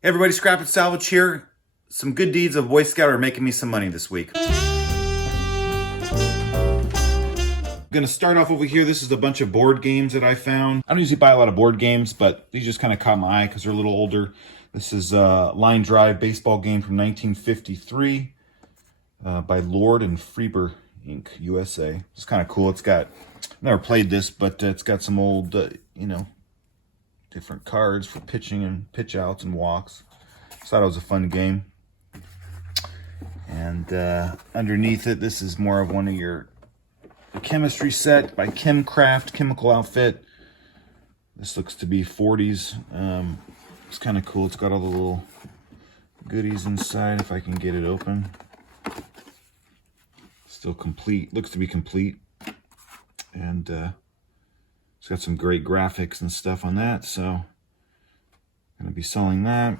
Hey everybody, Scrap and Salvage here. Some good deeds of Boy Scout are making me some money this week. I'm gonna start off over here. This is a bunch of board games that I found. I don't usually buy a lot of board games, but these just kind of caught my eye because they're a little older. This is a Line Drive baseball game from 1953 by Lord and Freeber Inc. USA. It's kind of cool. It's got, I've never played this, but it's got some old, different cards for pitching and pitch outs and walks. Thought it was a fun game. And underneath it, this is more of one of your chemistry set by Chemcraft Chemical Outfit. This looks to be 40s. It's kind of cool. It's got all the little goodies inside. If I can get it open, still complete. Looks to be complete. And it's got some great graphics and stuff on that. So I'm gonna be selling that.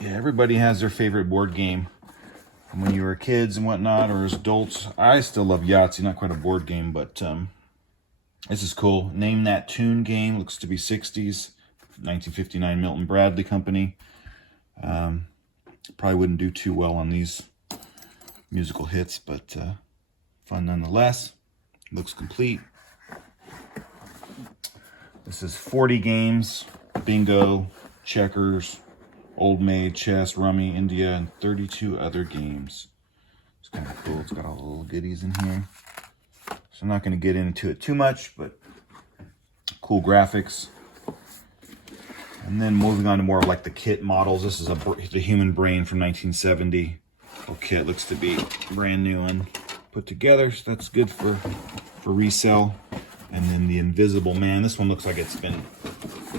Yeah, everybody has their favorite board game when you were kids and whatnot, or as adults. I still love Yahtzee, not quite a board game, but this is cool. Name That Tune game, looks to be 60s, 1959 Milton Bradley Company. Probably wouldn't do too well on these musical hits, but fun nonetheless. Looks complete. This is 40 games, bingo, checkers, Old Maid, chess, rummy, India, and 32 other games. It's kind of cool. It's got all the little goodies in here. So I'm not going to get into it too much, but cool graphics. And then moving on to more of like the kit models. This is the Human Brain from 1970. Whole kit looks to be brand new and put together, so that's good for resale. And then the Invisible Man. This one looks like it's been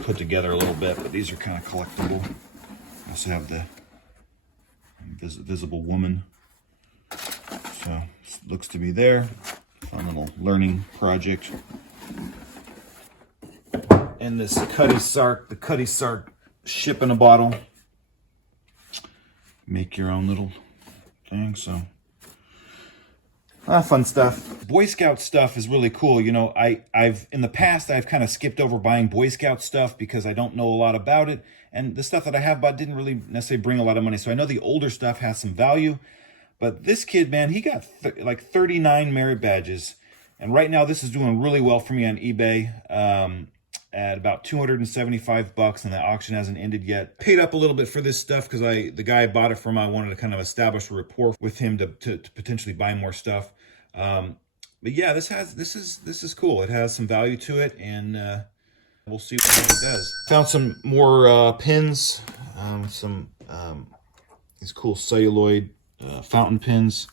put together a little bit, but these are kind of collectible. Also have the Invisible Woman. So looks to be there. Fun little learning project. And this Cutty Sark ship in a bottle. Make your own little thing. So fun stuff. Boy Scout stuff is really cool. You know, I've in the past I've kind of skipped over buying Boy Scout stuff because I don't know a lot about it, and the stuff that I have bought didn't really necessarily bring a lot of money. So I know the older stuff has some value, but this kid, man, he got like 39 merit badges, and right now this is doing really well for me on eBay. At about $275, and the auction hasn't ended yet. Paid up a little bit for this stuff because the guy I bought it from, I wanted to kind of establish a rapport with him to potentially buy more stuff. But yeah, this is cool. It has some value to it, and we'll see what it does. Found some more pins, these cool celluloid fountain pins.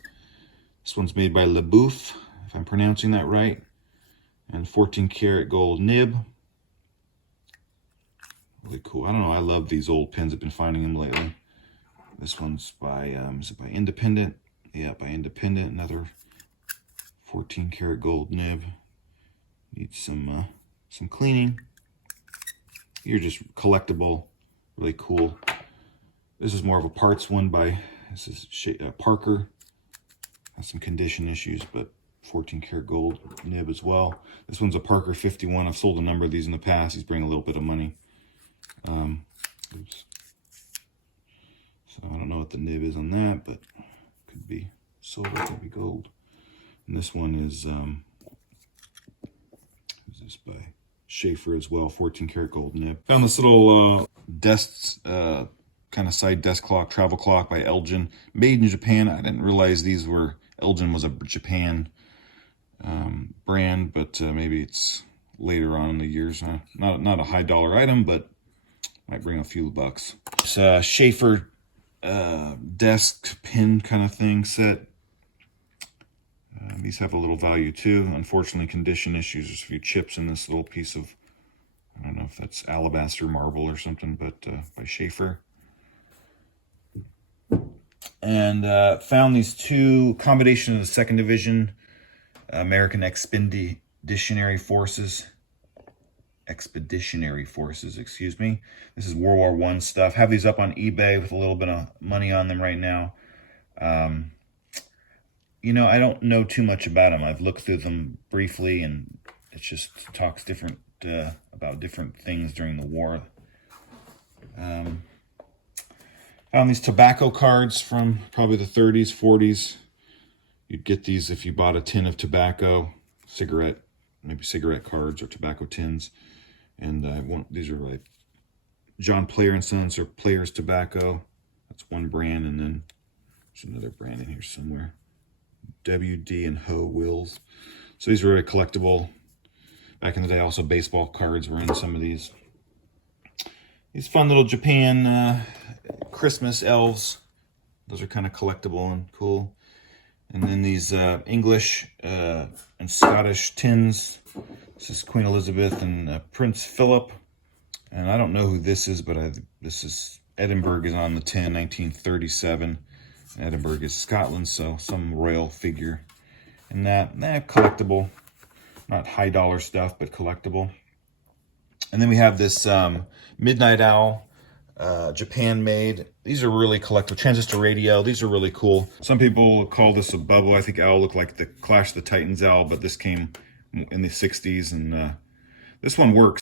This one's made by LeBouf, if I'm pronouncing that right, and 14 karat gold nib. Really cool. I don't know. I love these old pins. I've been finding them lately. This one's by, is it by Independent? Yeah, by Independent. Another 14 karat gold nib. Needs some cleaning. You're just collectible. Really cool. This is more of a parts one by, this is Parker. Has some condition issues, but 14 karat gold nib as well. This one's a Parker 51. I've sold a number of these in the past. He's bringing a little bit of money. Oops. So I don't know what the nib is on that, but could be silver, could be gold. And this one is this by Schaefer as well, 14 karat gold nib. Found this little desk, kind of side desk clock, travel clock by Elgin, made in Japan. I didn't realize these were, Elgin was a Japan brand, but maybe it's later on in the years. Not a high dollar item, but might bring a few bucks. It's a Schaefer desk pin kind of thing set. These have a little value too. Unfortunately, condition issues. There's a few chips in this little piece of, I don't know if that's alabaster marble or something, but by Schaefer. And found these two combination of the 2nd Division American Expeditionary Forces, excuse me. This is World War I stuff. Have these up on eBay with a little bit of money on them right now. You know, I don't know too much about them. I've looked through them briefly, and it just talks different about different things during the war. Found these tobacco cards from probably the 30s, 40s. You'd get these if you bought a tin of tobacco, maybe cigarette cards or tobacco tins. And these are like John Player and Sons or Player's Tobacco. That's one brand, and then there's another brand in here somewhere. WD and Ho Wills. So these were very collectible. Back in the day, also baseball cards were in some of these. These fun little Japan Christmas elves. Those are kind of collectible and cool. And then these English and Scottish tins. This is Queen Elizabeth and Prince Philip. And I don't know who this is, but this is Edinburgh is on the tin, 1937. Edinburgh is Scotland, so some royal figure. And that collectible. Not high dollar stuff, but collectible. And then we have this Midnight Owl, Japan made. These are really collectible. Transistor radio. These are really cool. Some people call this a bubble. I think owl looked like the Clash of the Titans owl, but this came in the 60s, and this one works.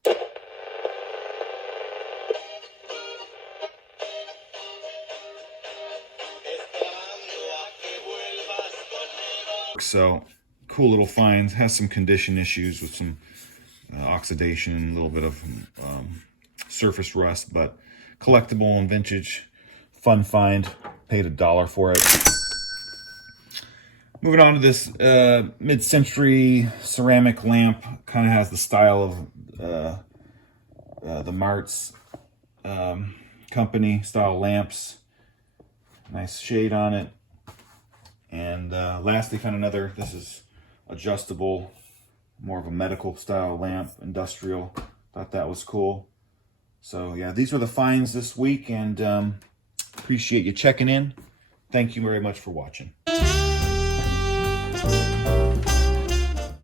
So cool little finds. Has some condition issues with some oxidation and a little bit of surface rust, but collectible and vintage. Fun find. Paid $1 for it. Moving on to this mid-century ceramic lamp. Kind of has the style of the Martz company style lamps. Nice shade on it. And lastly, found another. This is adjustable, more of a medical style lamp, industrial. Thought that was cool. So yeah, these were the finds this week, and appreciate you checking in. Thank you very much for watching.